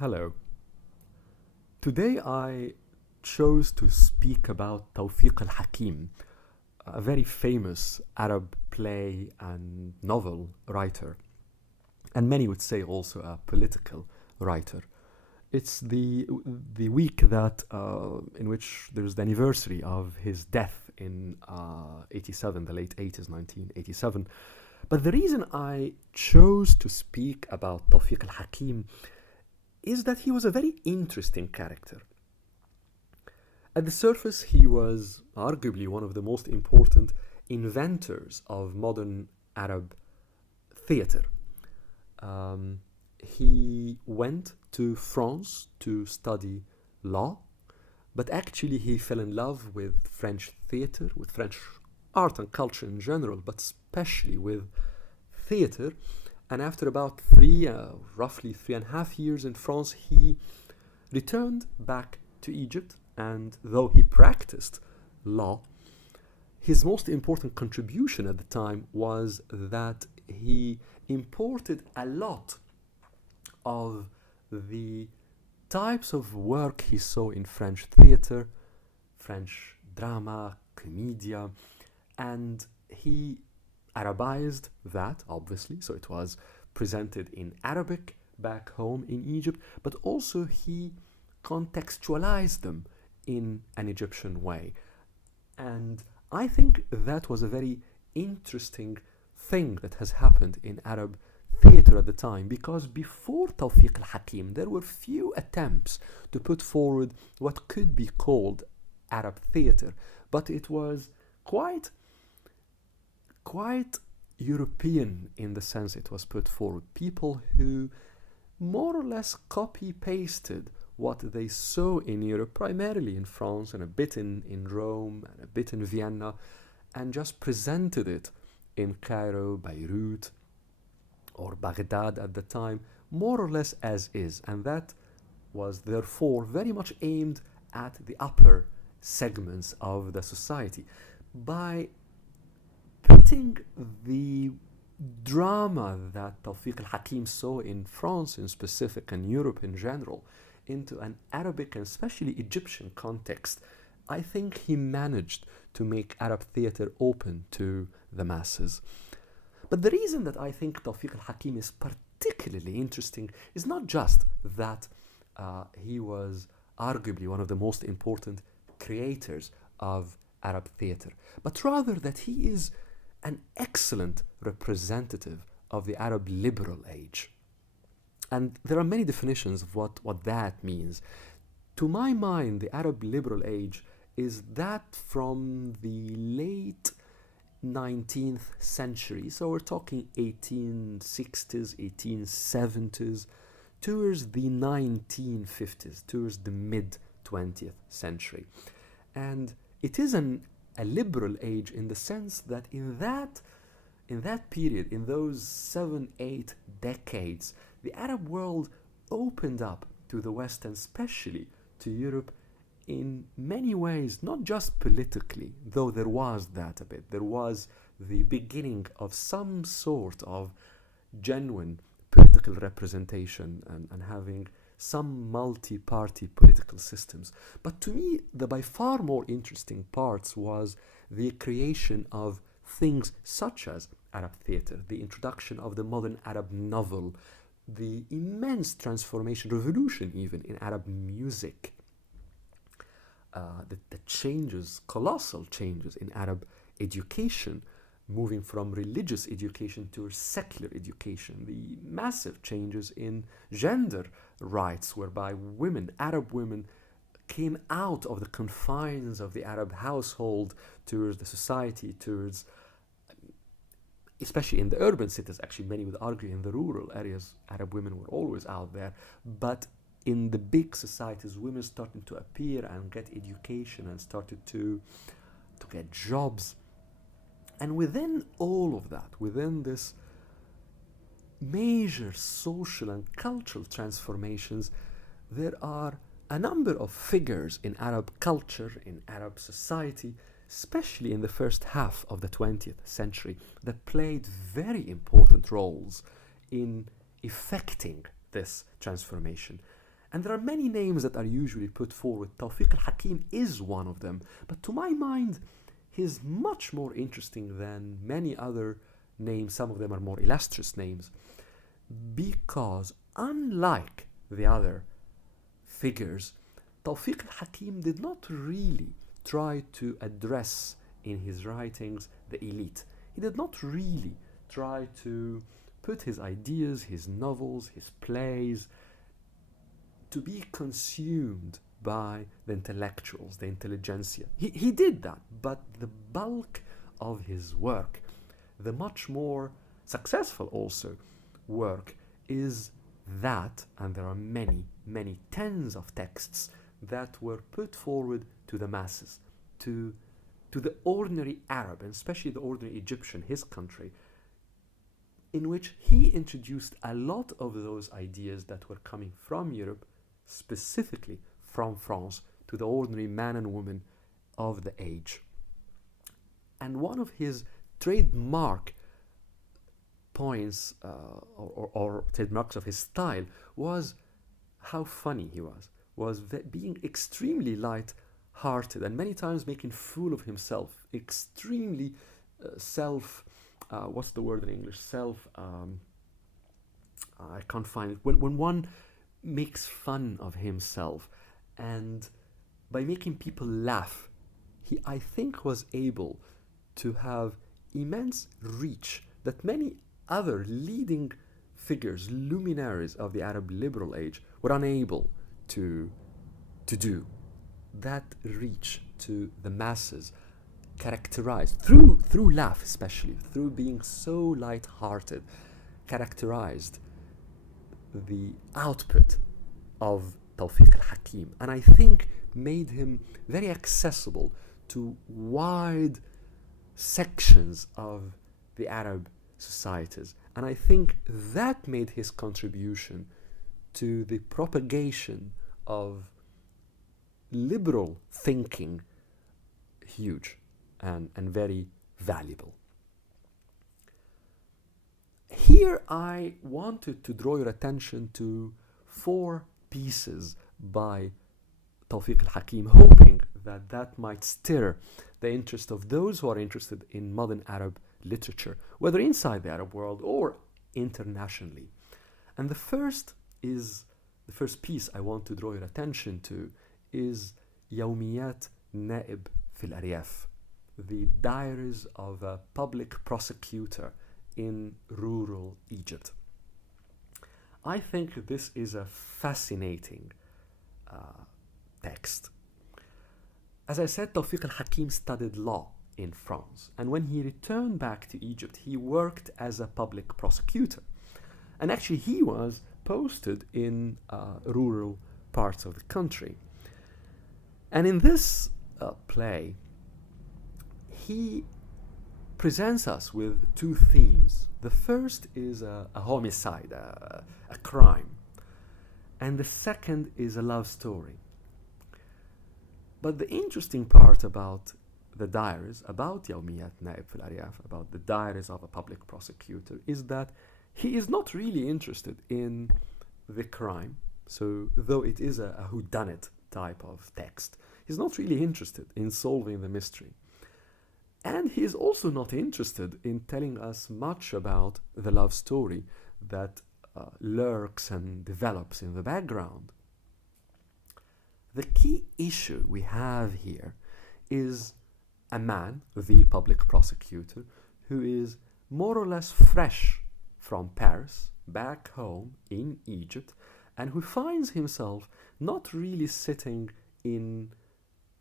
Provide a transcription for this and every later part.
Hello. Today I chose to speak about Tawfiq Al-Hakim, a very famous Arab play and novel writer, and many would say also a political writer. It's the week that in which there's the anniversary of his death in 87, the late 80s, 1987. But the reason I chose to speak about Tawfiq Al-Hakim is that he was a very interesting character. At the surface, he was arguably one of the most important inventors of modern Arab theatre. He went to France to study law, but actually he fell in love with French theatre, with French art and culture in general, but especially with theatre. And after about roughly 3.5 years in France, he returned back to Egypt. And though he practiced law, his most important contribution at the time was that he imported a lot of the types of work he saw in French theatre, French drama, commedia, and he Arabized that, obviously, so it was presented in Arabic back home in Egypt, but also he contextualized them in an Egyptian way. And I think that was a very interesting thing that has happened in Arab theatre at the time, because before Tawfiq al-Hakim there were few attempts to put forward what could be called Arab theatre, but it was quite European in the sense it was put forward. People who more or less copy-pasted what they saw in Europe, primarily in France and a bit in Rome and a bit in Vienna, and just presented it in Cairo, Beirut, or Baghdad at the time, more or less as is. And that was therefore very much aimed at the upper segments of the society. By putting the drama that Tawfiq al-Hakim saw in France in specific and Europe in general into an Arabic and especially Egyptian context, I think he managed to make Arab theatre open to the masses. But the reason that I think Tawfiq al-Hakim is particularly interesting is not just that he was arguably one of the most important creators of Arab theatre, but rather that he is an excellent representative of the Arab liberal age. And there are many definitions of what that means. To my mind, the Arab liberal age is that from the late 19th century, so we're talking 1860s, 1870s, towards the 1950s, towards the mid 20th century. And it is a liberal age in the sense that in that period, in those 7-8 decades, the Arab world opened up to the West and especially to Europe in many ways, not just politically, though there was that a bit. There was the beginning of some sort of genuine political representation and having some multi-party political systems. But to me, the by far more interesting parts was the creation of things such as Arab theatre, the introduction of the modern Arab novel, the immense transformation, revolution even, in Arab music, the changes, colossal changes in Arab education, moving from religious education to secular education, the massive changes in gender rights, whereby women, Arab women, came out of the confines of the Arab household towards the society, towards, especially in the urban cities. Actually, many would argue in the rural areas, Arab women were always out there, but in the big societies, women started to appear and get education and started to get jobs. And within all of that, within this major social and cultural transformations, there are a number of figures in Arab culture, in Arab society, especially in the first half of the 20th century, that played very important roles in effecting this transformation. And there are many names that are usually put forward. Tawfiq Al-Hakim is one of them. But to my mind, he's much more interesting than many other names. Some of them are more illustrious names. Because unlike the other figures, Tawfiq Al-Hakim did not really try to address in his writings the elite. He did not really try to put his ideas, his novels, his plays, to be consumed by the intellectuals, the intelligentsia. He did that, but the bulk of his work, the much more successful also work, is that, and there are many, many tens of texts that were put forward to the masses, to the ordinary Arab, and especially the ordinary Egyptian, his country, in which he introduced a lot of those ideas that were coming from Europe, specifically from France, to the ordinary man and woman of the age. And one of his trademark points or trademarks of his style was how funny he was being extremely light-hearted and many times making fool of himself, extremely what's the word in English? I can't find it. When one makes fun of himself, and by making people laugh, he, I think, was able to have immense reach that many other leading figures, luminaries of the Arab liberal age, were unable to do. That reach to the masses, characterized through laugh, especially through being so light-hearted, characterized the output of Tawfiq Al-Hakim, and I think made him very accessible to wide sections of the Arab societies. And I think that made his contribution to the propagation of liberal thinking huge and very valuable. Here I wanted to draw your attention to 4 pieces by Tawfiq Al-Hakim, hoping that that might stir the interest of those who are interested in modern Arab literature, whether inside the Arab world or internationally. And the first piece I want to draw your attention to is يوميات نائب في الأرياف, the diaries of a public prosecutor in rural Egypt. I think this is a fascinating text. As I said, Tawfiq Al-Hakim studied law in France, and when he returned back to Egypt, he worked as a public prosecutor. And actually, he was posted in rural parts of the country. And in this play, he presents us with 2 themes. The first is a homicide, a crime. And the second is a love story. But the interesting part about the diaries, about Yawmiyat Naib fil Aryaf, about the diaries of a public prosecutor, is that he is not really interested in the crime. So though it is a whodunit type of text, he's not really interested in solving the mystery. And he is also not interested in telling us much about the love story that lurks and develops in the background. The key issue we have here is a man, the public prosecutor, who is more or less fresh from Paris, back home in Egypt, and who finds himself not really sitting in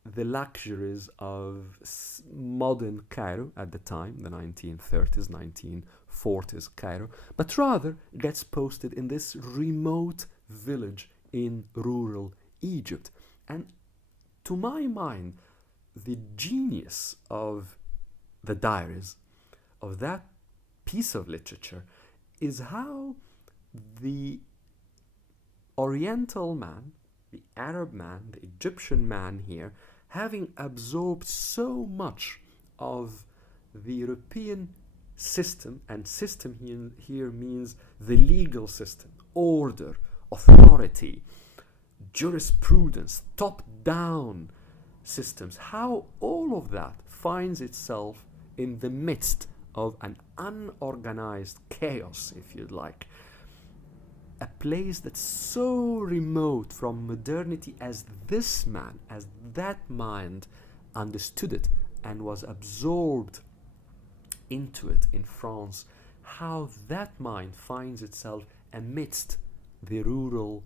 the luxuries of modern Cairo at the time, the 1930s, 1940s Cairo, but rather gets posted in this remote village in rural Egypt. And to my mind, the genius of the diaries, of that piece of literature, is how the Oriental man, the Arab man, the Egyptian man here, having absorbed so much of the European system, and system here means the legal system, order, authority, jurisprudence, top-down systems, how all of that finds itself in the midst of an unorganized chaos, if you'd like. A place that's so remote from modernity as this man, as that mind understood it and was absorbed into it in France, how that mind finds itself amidst the rural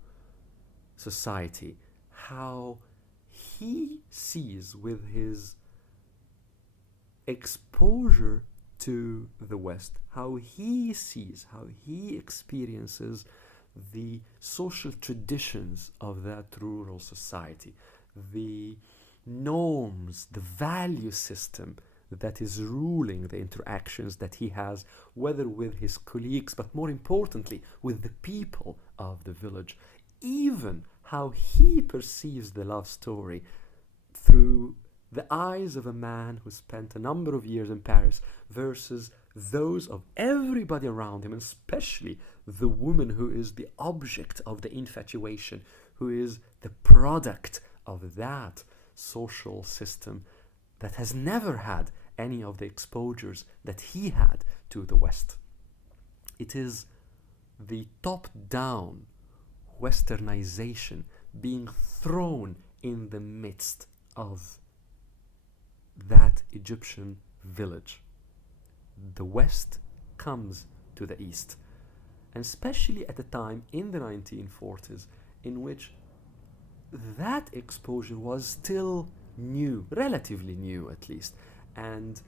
society, how he sees with his exposure to the West, how he sees, how he experiences the social traditions of that rural society, the norms, the value system that is ruling the interactions that he has, whether with his colleagues, but more importantly, with the people of the village. Even how he perceives the love story through the eyes of a man who spent a number of years in Paris versus those of everybody around him, and especially the woman who is the object of the infatuation, who is the product of that social system that has never had any of the exposures that he had to the West. It is the top-down westernization being thrown in the midst of that Egyptian village. The West comes to the East, and especially at a time in the 1940s in which that exposure was still new, relatively new at least, and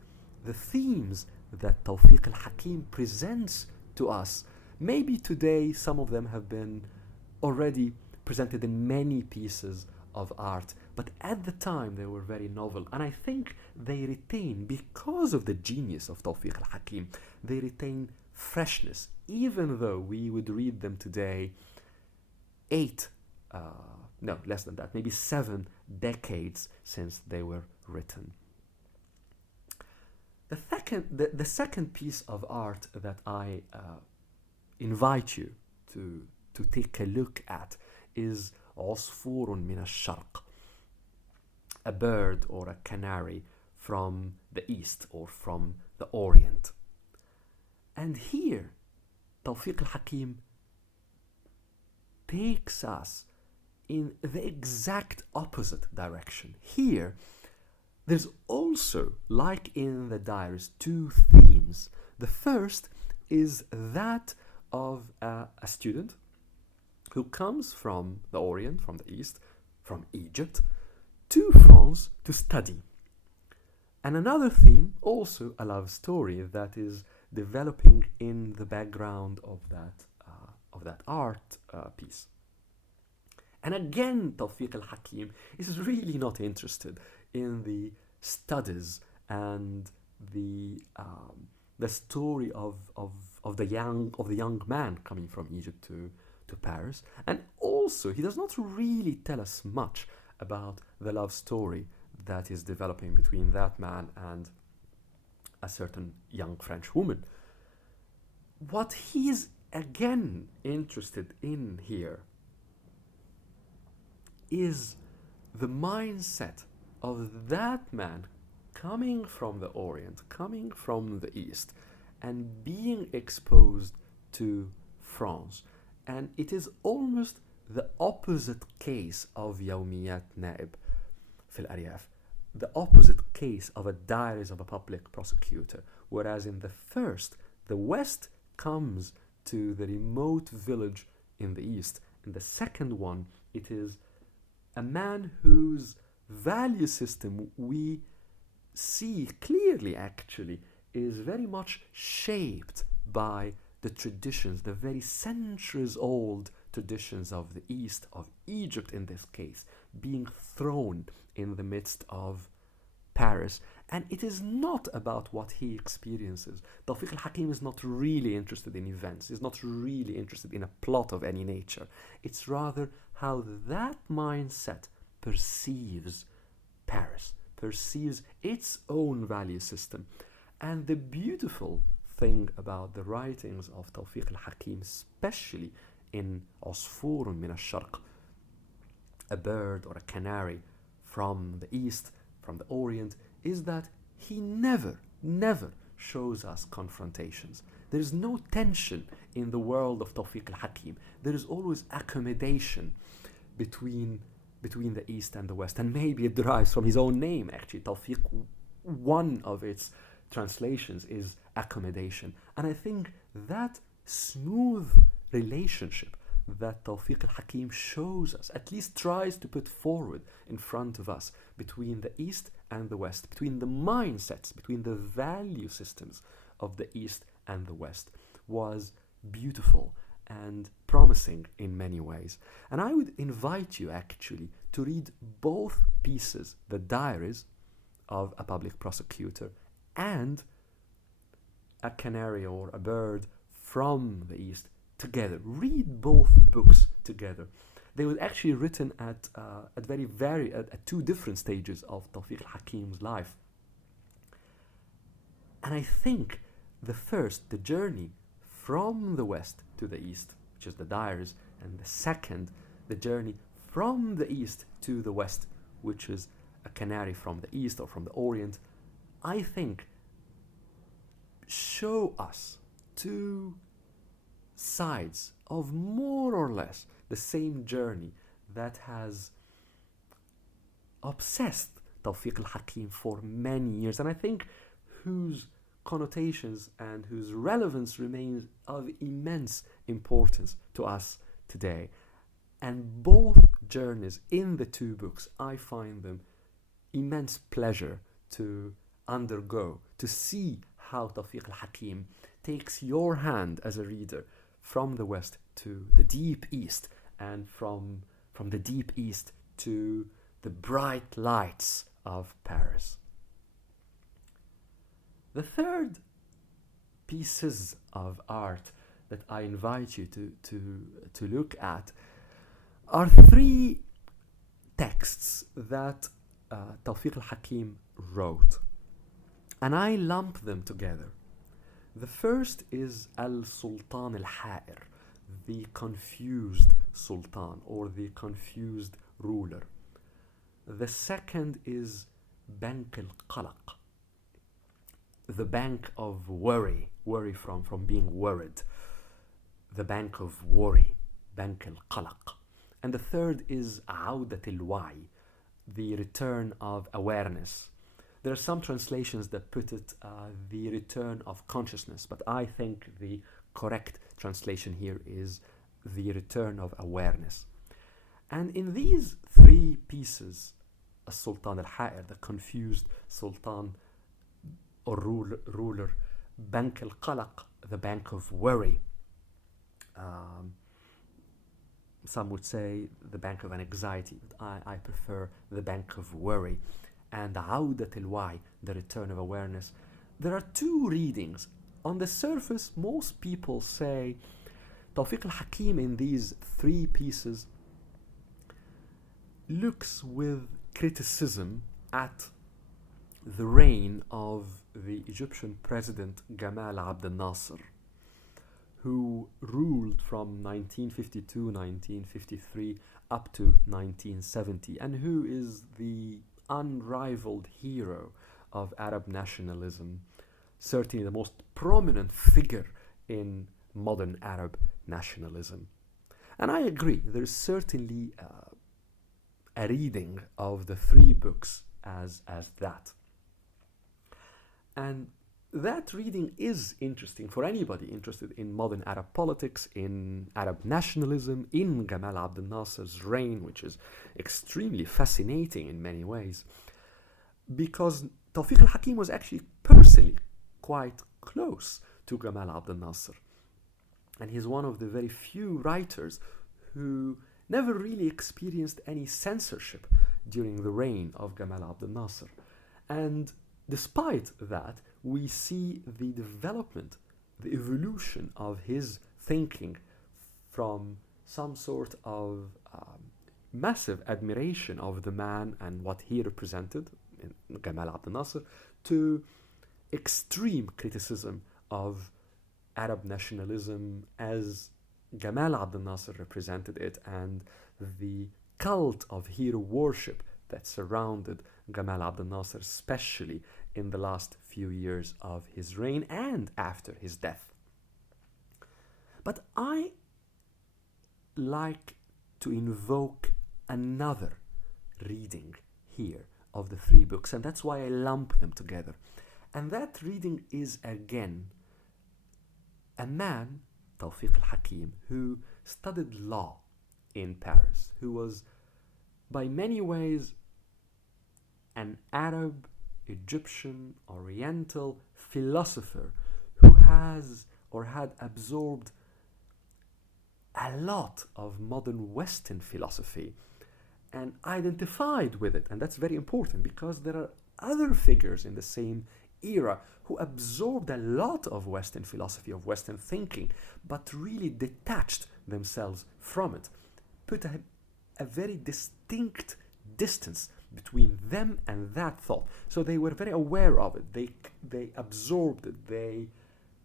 the themes that Tawfiq Al-Hakim presents to us, maybe today some of them have been already presented in many pieces of art, but at the time they were very novel, and I think they retain, because of the genius of Tawfiq Al-Hakim, they retain freshness, even though we would read them today less than that, maybe 7 decades since they were written. The second piece of art that I invite you to take a look at is عصفور من الشرق, a bird or a canary from the east or from the orient. And here Tawfiq Al-Hakim takes us in the exact opposite direction. Here there's also, like in the diaries, 2 themes. The first is that of a student who comes from the Orient, from the East, from Egypt, to France to study. And another theme, also a love story that is developing in the background of that art piece. And again, Tawfiq Al-Hakim is really not interested in the studies and the story of the young man coming from Egypt to Paris, and also he does not really tell us much about the love story that is developing between that man and a certain young French woman. What he's again interested in here is the mindset of that man coming from the Orient, coming from the East, and being exposed to France. And it is almost the opposite case of يوميات نائب في الأرياف, the opposite case of a diaries of a public prosecutor. Whereas in the first, the West comes to the remote village in the East. In the second one, it is a man whose value system we see clearly actually is very much shaped by the traditions, the very centuries old traditions of the East, of Egypt in this case, being thrown in the midst of Paris. And it is not about what he experiences. Tawfiq Al-Hakim is not really interested in events, is not really interested in a plot of any nature. It's rather how that mindset perceives Paris, perceives its own value system. And the beautiful thing about the writings of Tawfiq Al-Hakim, especially in عصفور من الشرق, a bird or a canary from the East, from the Orient, is that he never shows us confrontations. There is no tension in the world of Tawfiq Al-Hakim. There is always accommodation between the East and the West. And maybe it derives from his own name, actually. Tawfiq, one of its translations is accommodation. And I think that smooth relationship that Tawfiq Al-Hakim shows us, at least tries to put forward in front of us, between the East and the West, between the mindsets, between the value systems of the East and the West, was beautiful and promising in many ways. And I would invite you actually to read both pieces, the diaries of a public prosecutor and a canary or a bird from the East, together. Read both books together. They were actually written at two different stages of Tawfiq Al-Hakim's life. And I think the first, the journey from the West to the East, which is the diaries, and the second, the journey from the East to the West, which is a canary from the East or from the Orient, I think show us two sides of more or less the same journey that has obsessed Tawfiq Al-Hakim for many years, and I think whose connotations and whose relevance remains of immense importance to us today. And both journeys in the two books, I find them immense pleasure to undergo, to see how Tawfiq Al-Hakim takes your hand as a reader from the West to the deep East, and from the deep East to the bright lights of Paris. The third pieces of art that I invite you to look at are three texts that Tawfiq Al-Hakim wrote, and I lump them together. The first is Al-Sultan Al-Ha'ir, the confused sultan or the confused ruler. The second is Bank Al-Qalaq, the bank of worry from being worried, the bank of worry, Bank Al-Qalaq. And the third is Awdat Al-Wa'i, the return of awareness. There are some translations that put it the return of consciousness, but I think the correct translation here is the return of awareness. And in these three pieces, Sultan Al-Ha'ir, the confused sultan or ruler, Bank Al-Qalaq, the bank of worry, some would say the bank of anxiety, but I prefer the bank of worry, and Awdat Al-Wa'i, the return of awareness. There are two readings. On the surface, most people say Tawfiq Al-Hakim in these three pieces looks with criticism at the reign of the Egyptian president Gamal Abdel Nasser, who ruled from 1952-1953 up to 1970, and who is the unrivaled hero of Arab nationalism, certainly the most prominent figure in modern Arab nationalism. And I agree, there's certainly a reading of the three books as that. And that reading is interesting for anybody interested in modern Arab politics, in Arab nationalism, in Gamal Abdel Nasser's reign, which is extremely fascinating in many ways, because Tawfiq Al-Hakim was actually personally quite close to Gamal Abdel Nasser. And he's one of the very few writers who never really experienced any censorship during the reign of Gamal Abdel Nasser. And despite that, we see the development, the evolution of his thinking from some sort of massive admiration of the man and what he represented, in Gamal Abdel Nasser, to extreme criticism of Arab nationalism as Gamal Abdel Nasser represented it, and the cult of hero worship that surrounded Gamal Abdel Nasser, especially in the last few years of his reign and after his death. But I like to invoke another reading here of the three books, and that's why I lump them together. And that reading is again a man, Tawfiq Al-Hakim, who studied law in Paris, who was by many ways an Arab, Egyptian, Oriental philosopher who has or had absorbed a lot of modern Western philosophy and identified with it. And that's very important because there are other figures in the same era who absorbed a lot of Western philosophy, of Western thinking, but really detached themselves from it, put a very distinct distance between them and that thought. So they were very aware of it. They absorbed it. They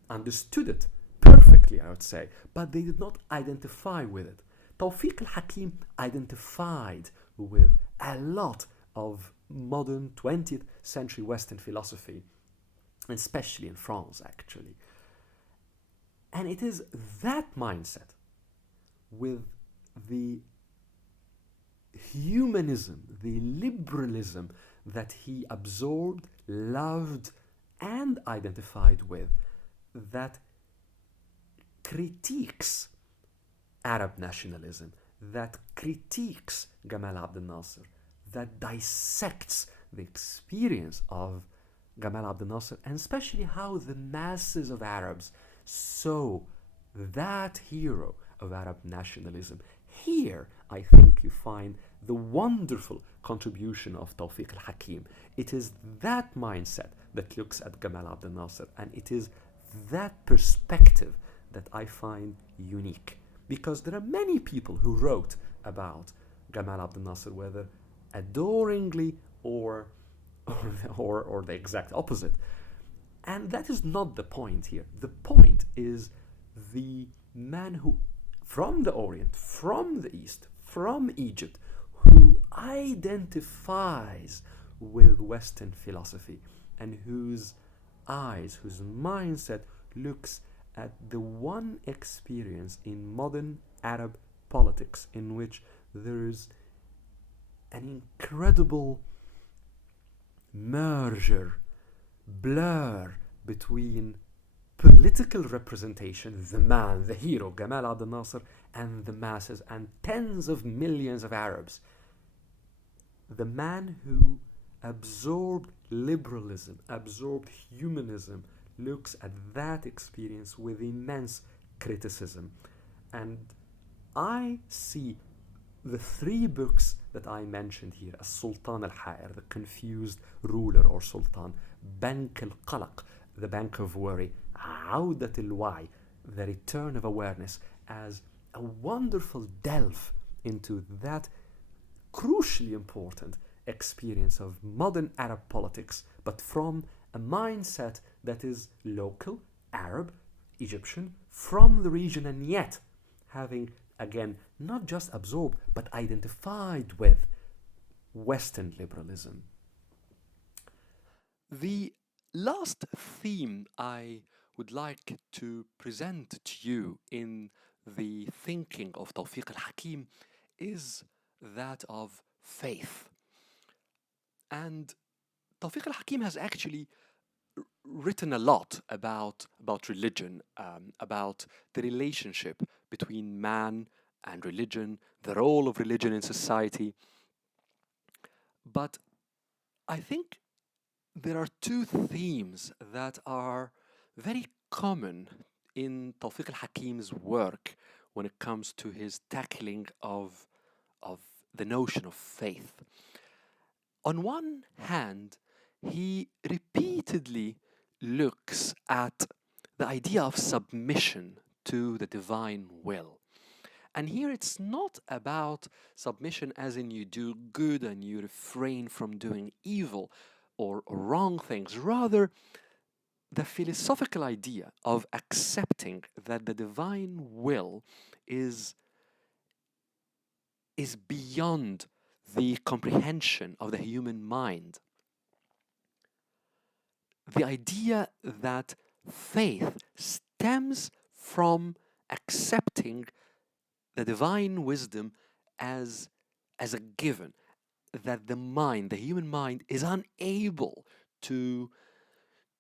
understood it perfectly, I would say, but they did not identify with it. Tawfiq Al-Hakim identified with a lot of modern 20th century Western philosophy, especially in France, actually. And it is that mindset with the humanism, the liberalism that he absorbed, loved, and identified with that critiques Arab nationalism, that critiques Gamal Abdel Nasser, that dissects the experience of Gamal Abdel Nasser, and especially how the masses of Arabs saw that hero of Arab nationalism. Here, I think you find the wonderful contribution of Tawfiq Al-Hakim. It is that mindset that looks at Gamal Abdel Nasser, and it is that perspective that I find unique. Because there are many people who wrote about Gamal Abdel Nasser, whether adoringly or the exact opposite. And that is not the point here. The point is the man who, from the Orient, from the East, from Egypt, who identifies with Western philosophy and whose eyes, whose mindset looks at the one experience in modern Arab politics in which there is an incredible merger, blur between political representation, the man, the hero, Gamal Abdel Nasser, and the masses, and tens of millions of Arabs. The man who absorbed liberalism, absorbed humanism, looks at that experience with immense criticism. And I see the three books that I mentioned here, As-Sultan Al-Ha'ir, the confused ruler or sultan, Bank Al-Qalaq, the bank of worry, Awdat Al-Wa'i, the return of awareness, as a wonderful delve into that crucially important experience of modern Arab politics, but from a mindset that is local, Arab, Egyptian, from the region, and yet having, again, not just absorbed, but identified with Western liberalism. The last theme I would like to present to you in the thinking of Tawfiq Al-Hakim is that of faith. And Tawfiq Al-Hakim has actually written a lot about religion, about the relationship between man and religion, the role of religion in society. But I think there are two themes that are very common in Tawfiq Al-Hakim's work when it comes to his tackling of the notion of faith. On one hand, he repeatedly looks at the idea of submission to the divine will. And here it's not about submission as in you do good and you refrain from doing evil or wrong things. Rather, the philosophical idea of accepting that the divine will is is beyond the comprehension of the human mind. The idea that faith stems from accepting the divine wisdom as, as a given, that the mind, the human mind, is unable to,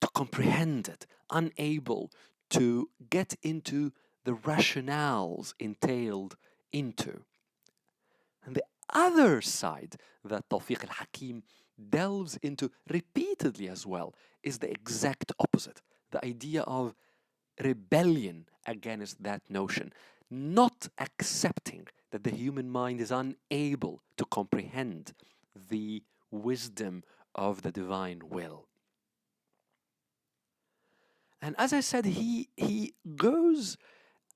to comprehend it, unable to get into the rationales entailed into. And the other side that Tawfiq Al-Hakim delves into repeatedly as well is the exact opposite. The idea of rebellion against that notion, not accepting that the human mind is unable to comprehend the wisdom of the divine will. And as I said, he goes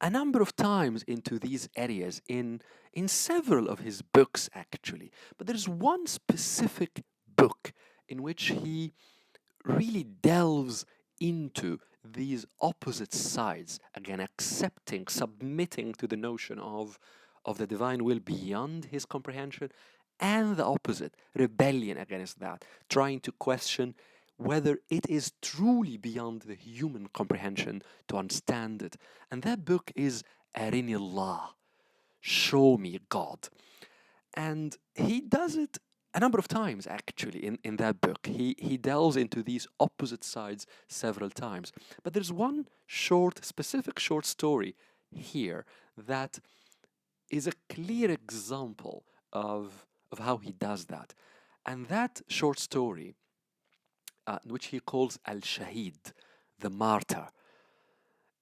a number of times into these areas in several of his books, actually. But there's one specific book in which he really delves into these opposite sides, again, accepting, submitting to the notion of the divine will beyond his comprehension, and the opposite, rebellion against that, trying to question whether it is truly beyond the human comprehension to understand it. And that book is Arini Allah, Show Me God. And he does it a number of times, actually, in that book. He delves into these opposite sides several times. But there's one specific short story here that is a clear example of how he does that. And that short story, which he calls Al-Shahid, the martyr.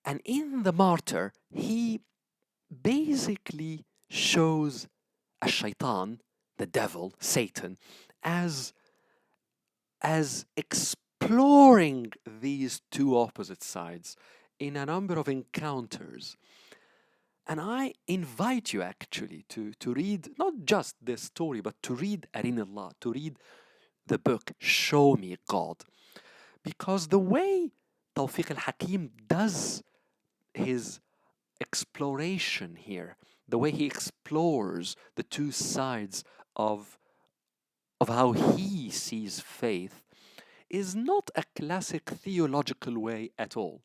And in the martyr, he basically shows a shaitan, the devil, Satan, as exploring these two opposite sides in a number of encounters. And I invite you actually to read not just this story, but to read Arin Allah, to read the book Show Me God. Because the way Tawfiq Al-Hakim does his exploration here, the way he explores the two sides of how he sees faith, is not a classic theological way at all.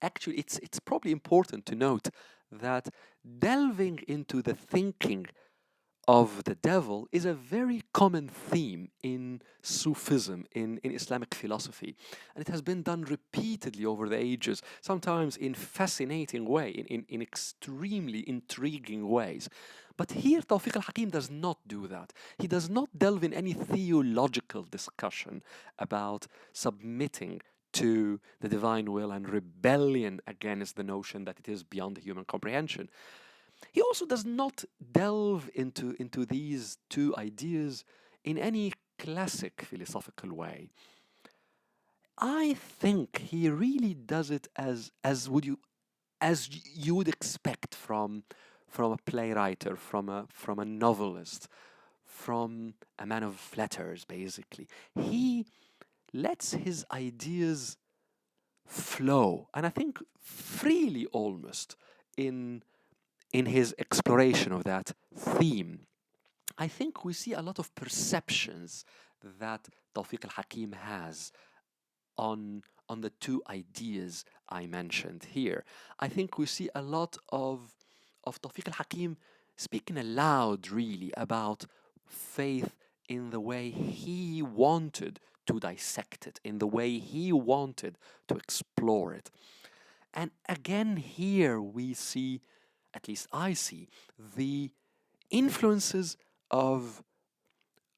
Actually, it's probably important to note that delving into the thinking of the devil is a very common theme in Sufism, in Islamic philosophy. And it has been done repeatedly over the ages, sometimes in fascinating way, in extremely intriguing ways. But here Tawfiq al-Hakim does not do that. He does not delve in any theological discussion about submitting to the divine will and rebellion against the notion that it is beyond human comprehension. He also does not delve into these two ideas in any classic philosophical way. I think he really does it as you would expect from a playwright, from a novelist, from a man of letters, basically. He lets his ideas flow, and I think freely almost, in his exploration of that theme. I think we see a lot of perceptions that Tawfiq al-Hakim has on the two ideas I mentioned here. I think we see a lot of Tawfiq al-Hakim speaking aloud, really, about faith in the way he wanted to dissect it, in the way he wanted to explore it. And again, here we see, at least I see, the influences of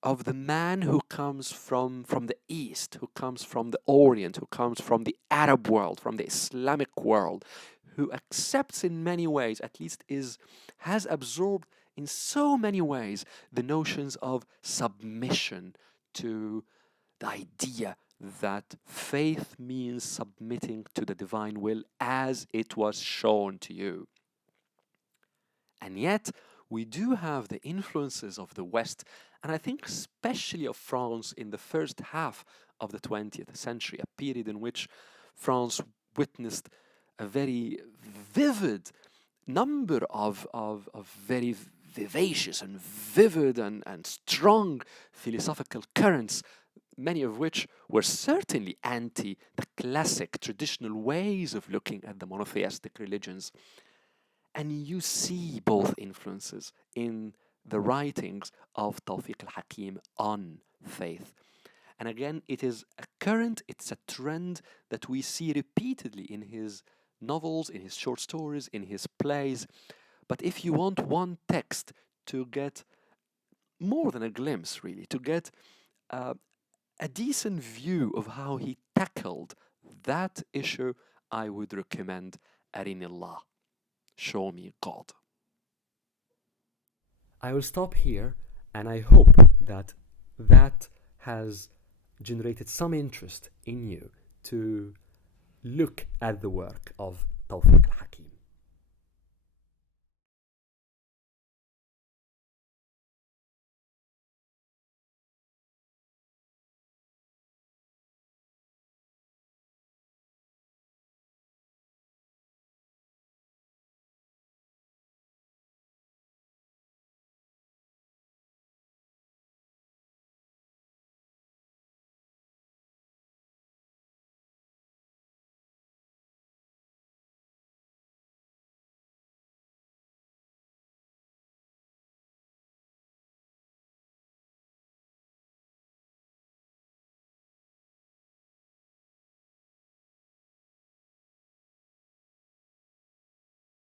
the man who comes from the East, who comes from the Orient, who comes from the Arab world, from the Islamic world, who accepts in many ways, at least has absorbed in so many ways, the notions of submission to the idea that faith means submitting to the divine will as it was shown to you. And yet, we do have the influences of the West, and I think especially of France in the first half of the 20th century, a period in which France witnessed a very vivid number of very vivacious and vivid and strong philosophical currents, many of which were certainly anti the classic traditional ways of looking at the monotheistic religions. And you see both influences in the writings of Tawfiq Al-Hakim on faith. And again, it is a current, it's a trend that we see repeatedly in his novels, in his short stories, in his plays. But if you want one text to get more than a glimpse, really, to get a decent view of how he tackled that issue, I would recommend Arinillah, Show Me God. I will stop here, and I hope that that has generated some interest in you to look at the work of Tawfiq Al-Hakim.